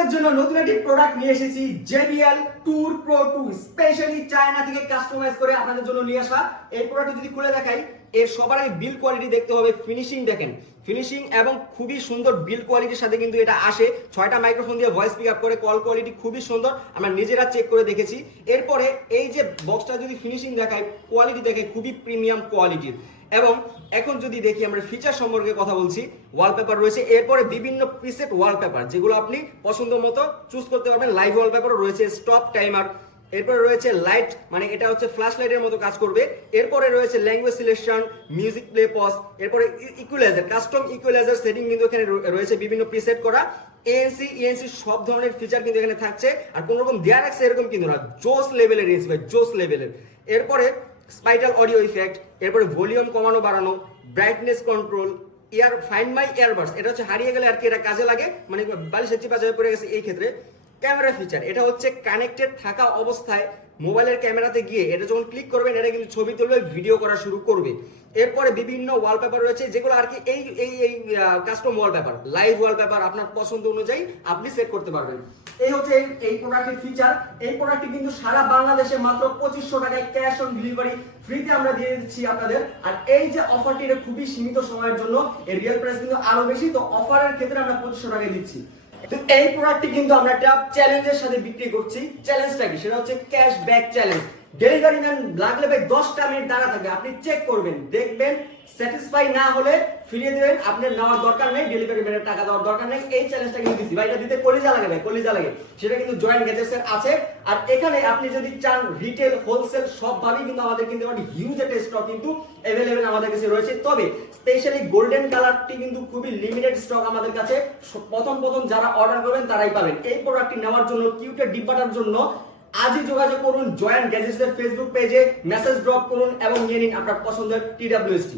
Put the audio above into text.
আপনাদের জন্য নতুন একটি প্রোডাক্ট নিয়ে এসেছি JBL Tour Pro 2 specially China থেকে কাস্টমাইজ করে আপনাদের জন্য নিয়ে আসা। এই প্রোডাক্টটি যদি খুলে দেখাই, এর সবার আগে বিল কোয়ালিটি দেখতে হবে। ফিনিশিং দেখেন, ফিনিশিং এবং খুবই সুন্দর বিল কোয়ালিটির সাথে কিন্তু এটা আসে। 6টা মাইক্রোফোন দিয়ে ভয়েস পিক আপ করে, কল কোয়ালিটি খুবই সুন্দর, আমরা নিজেরা চেক করে দেখেছি। এরপরে এই যে বক্সটা যদি ফিনিশিং দেখায়, কোয়ালিটি দেখে খুবই প্রিমিয়াম কোয়ালিটির। এবং এখন যদি দেখি আমরা ফিচার সম্পর্কে কথা বলছি, ওয়ালপেপার রয়েছে, এরপরে বিভিন্ন প্রিসেট ওয়ালপেপার যেগুলো আপনি পছন্দ মতো চুজ করতে পারবেন। লাইভ ওয়ালপেপারও রয়েছে, স্টপ টাইমার, এরপরে রয়েছে লাইট, মানে এটা হচ্ছে ফ্ল্যাশ লাইটের মতো কাজ করবে। এরপরে রয়েছে language selection, music play pause, এরপরে ইকুয়ালাইজার, কাস্টম ইকুয়ালাইজার সেটিং কিন্তু এখানে রয়েছে বিভিন্ন প্রিসেট করা। ANC ENC সব ধরনের ফিচার কিন্তু এখানে থাকছে, আর কোনো রকম দেয়া রাখছে এরকম কিন্তু না, জোস লেভেলের ANC ভাই, জোস লেভেলের। এরপরে স্পাইটাল অডিও ইফেক্ট, এরপরে ভলিউম কমানো বাড়ানো, brightness control, find my earbuds, এটা হচ্ছে হারিয়ে গেলে আর কি এটা কাজে লাগে, মানে বালিশের চিপা চাপা পড়ে গেছে এই ক্ষেত্রে। ক্যামেরা ফিচার, এটা হচ্ছে কানেক্টেড থাকা অবস্থায় মোবাইলের ক্যামেরাতে গিয়ে এটা যখন ক্লিক করবেন, এটা কিন্তু ছবি তুলবে, ভিডিও করা শুরু করবে। এরপরে বিভিন্ন ওয়ালপেপার রয়েছে যেগুলো আর কি এই এই এই কাস্টম ওয়ালপেপার, লাইভ ওয়ালপেপার আপনার পছন্দ অনুযায়ী আপনি সেট করতে পারবেন। এই হচ্ছে এই প্রোডাক্টের ফিচার। এই প্রোডাক্টটি কিন্তু সারা বাংলাদেশে মাত্র 2500 টাকায় ক্যাশ অন ডেলিভারি ফ্রিতে আমরা দিয়ে দিচ্ছি আপনাদের। আর এই যে অফারটি, এটা খুবই সীমিত সময়ের জন্য, এর রিয়েল প্রাইস কিন্তু আরো বেশি, তো অফারের ক্ষেত্রে আমরা 2500 টাকায় দিচ্ছি। তো এই প্রোডাক্টটি কিন্তু আমরা একটা চ্যালেঞ্জের সাথে বিক্রি করছি। চ্যালেঞ্জটা কি? সেটা হচ্ছে ক্যাশব্যাক চ্যালেঞ্জ। ডেলিভারি ম্যান লাগলে ভাই 10টা মিনিট দাঁড়া থাকবে, আপনি চেক করবেন, দেখবেন, স্যাটিসফাই না হলে ফিরিয়ে দেবেন, আপনার নেওয়ার দরকার নেই, ডেলিভারি ম্যানের টাকা দেওয়ার দরকার নেই। এই চ্যালেঞ্জটা কিন্তু দিচ্ছি ভাই, এটা দিতে কলিজা লাগে ভাই, কলিজা লাগে। সেটা কিন্তু জয়েন্ট গ্যাজেটস এর আছে। আর এখানে আপনি যদি চান রিটেল হোলসেল সবভাবেই কিন্তু আমাদের কিন্তু হিউজ একটা স্টক কিন্তু अवेलेबल আমাদের কাছে রয়েছে। তবে স্পেশালি গোল্ডেন কালারটি কিন্তু খুবই লিমিটেড স্টক আমাদের কাছে। প্রথম যারা অর্ডার করবেন তারাই পাবেন। এই প্রোডাক্টটি নেওয়ার জন্য, কিউটের ডিব্বাটার জন্য আজই যোগাযোগ করুন জয়েন্ট গ্যাজেটস এর ফেসবুক পেজে, মেসেজ ড্রপ করুন এবং নিয়ে নিন আপনার পছন্দের TWST।